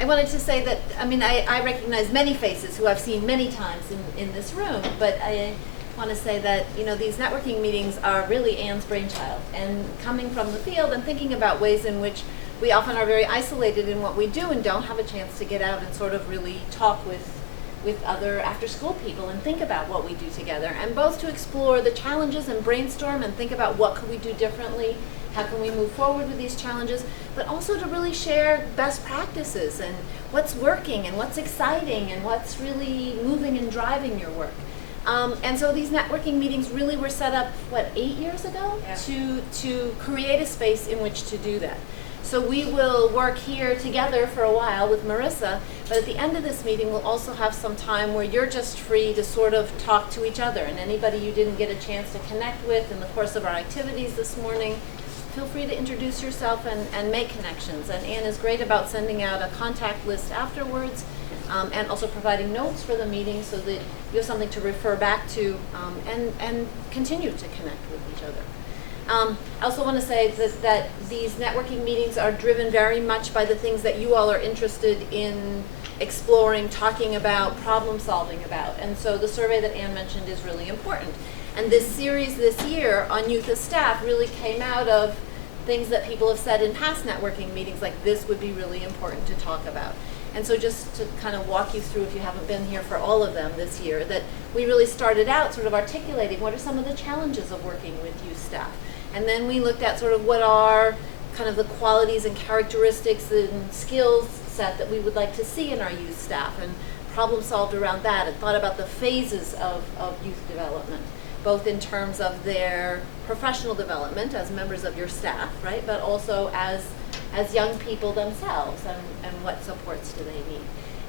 I wanted to say that, I mean, I recognize many faces who I've seen many times in this room, but I want to say that, you know, these networking meetings are really Anne's brainchild. And coming from the field and thinking about ways in which we often are very isolated in what we do and don't have a chance to get out and sort of really talk with other after-school people and think about what we do together, and both to explore the challenges and brainstorm and think about what could we do differently, how can we move forward with these challenges, but also to really share best practices and what's working and what's exciting and what's really moving and driving your work. And so these networking meetings really were set up, 8 years ago? Yeah. To create a space in which to do that. So we will work here together for a while with Marissa, but at the end of this meeting we'll also have some time where you're just free to sort of talk to each other, and anybody you didn't get a chance to connect with in the course of our activities this morning, feel free to introduce yourself and make connections. And Anne is great about sending out a contact list afterwards, and also providing notes for the meeting so that you have something to refer back to, and continue to connect with each other. I also want to say that these networking meetings are driven very much by the things that you all are interested in exploring, talking about, problem solving about. And so the survey that Anne mentioned is really important. And this series this year on youth as staff really came out of things that people have said in past networking meetings, like this would be really important to talk about. And so just to kind of walk you through, if you haven't been here for all of them this year, that we really started out sort of articulating what are some of the challenges of working with youth staff. And then we looked at sort of what are kind of the qualities and characteristics and skills set that we would like to see in our youth staff, and problem solved around that, and thought about the phases of youth development, both in terms of their professional development as members of your staff, right, but also as young people themselves, and what supports do they need.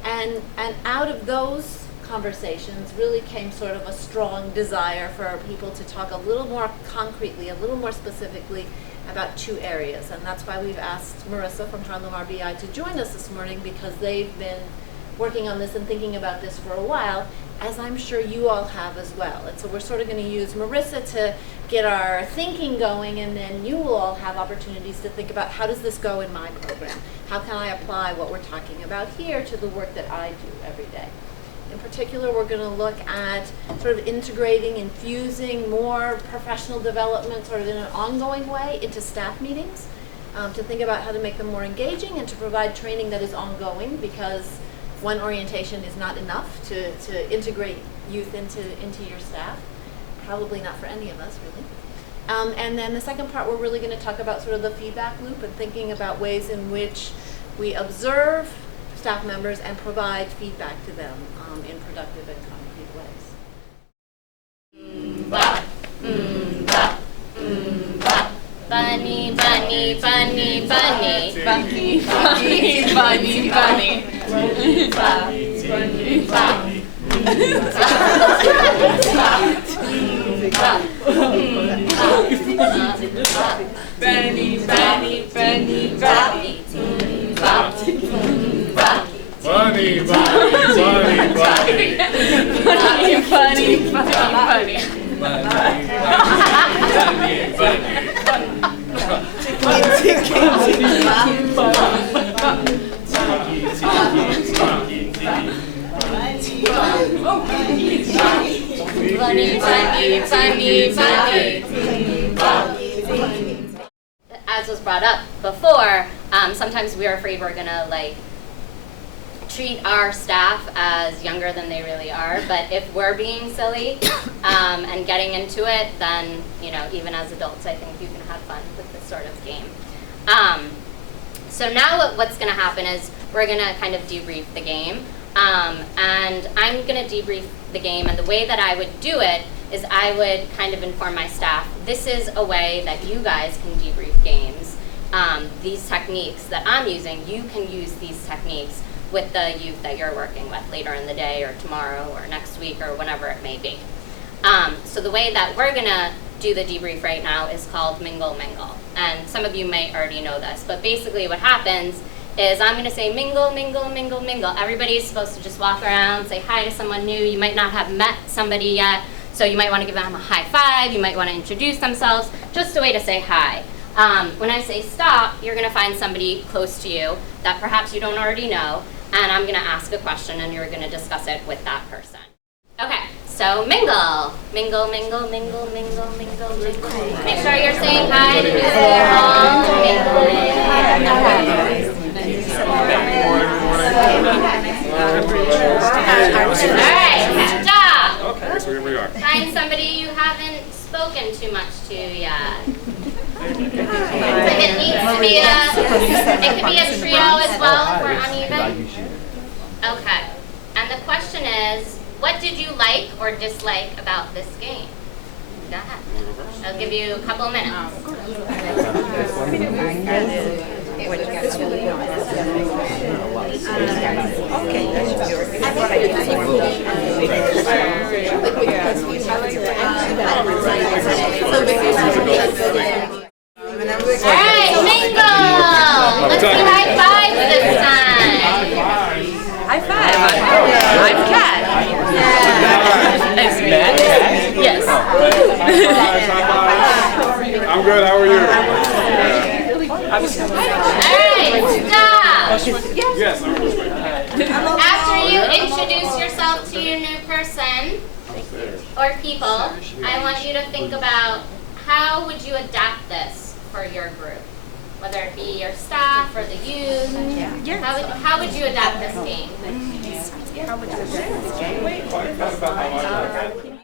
And out of those conversations really came sort of a strong desire for people to talk a little more concretely, a little more specifically about two areas. And that's why we've asked Marissa from Trondheim RBI to join us this morning, because they've been working on this and thinking about this for a while, as I'm sure you all have as well. And so we're sort of going to use Marissa to get our thinking going, and then you will all have opportunities to think about, how does this go in my program? How can I apply what we're talking about here to the work that I do every day? In particular, we're going to look at sort of integrating, infusing more professional development sort of in an ongoing way into staff meetings, to think about how to make them more engaging and to provide training that is ongoing, because one orientation is not enough to integrate youth into your staff. Probably not for any of us, really. And then the second part, we're really going to talk about sort of the feedback loop and thinking about ways in which we observe staff members and provide feedback to them in productive and concrete ways. Bunny, bunny, bunny, bunny, bunny, bunny, bunny, bunny, bunny, bunny, bunny. Bunny, bunny, bunny, bunny. Bunny, bunny, bunny, bunny. Bunny, bunny, bunny, bunny. As was brought up before, sometimes we're afraid we're gonna treat our staff as younger than they really are, but if we're being silly and getting into it, then even as adults, I think you can have fun with this sort of game. So now what's going to happen is we're going to kind of debrief the game, and I'm going to debrief the game, and the way that I would do it is I would kind of inform my staff, this is a way that you guys can debrief games. These techniques that I'm using, you can use these techniques with the youth that you're working with later in the day or tomorrow or next week or whenever it may be. So the way that we're gonna do the debrief right now is called Mingle Mingle. And some of you may already know this, but basically what happens is I'm gonna say mingle, mingle, mingle, mingle. Everybody's supposed to just walk around, say hi to someone new. You might not have met somebody yet, so you might wanna give them a high five, you might wanna introduce themselves, just a way to say hi. When I say stop, you're going to find somebody close to you that perhaps you don't already know, and I'm going to ask a question and you're going to discuss it with that person. Okay, so mingle. Mingle, mingle, mingle, mingle, mingle, mingle. Make sure you're saying hi to your mom. Mingle. Alright, good job. Okay, so here we are. Find somebody you haven't spoken too much to yet. It could be a trio as well for uneven. Okay. And the question is, what did you like or dislike about this game? Go ahead. I'll give you a couple of minutes. Alright, mingle! Let's do high fives this time. High five. I'm Kat. Nice to meet you. Yes. I'm good, how are you? Alright, stop! Yes, I'm good. After you introduce yourself to your new person or people, I want you to think about how would you adapt this for your group? Whether it be your staff or the youth, how would you adapt this game?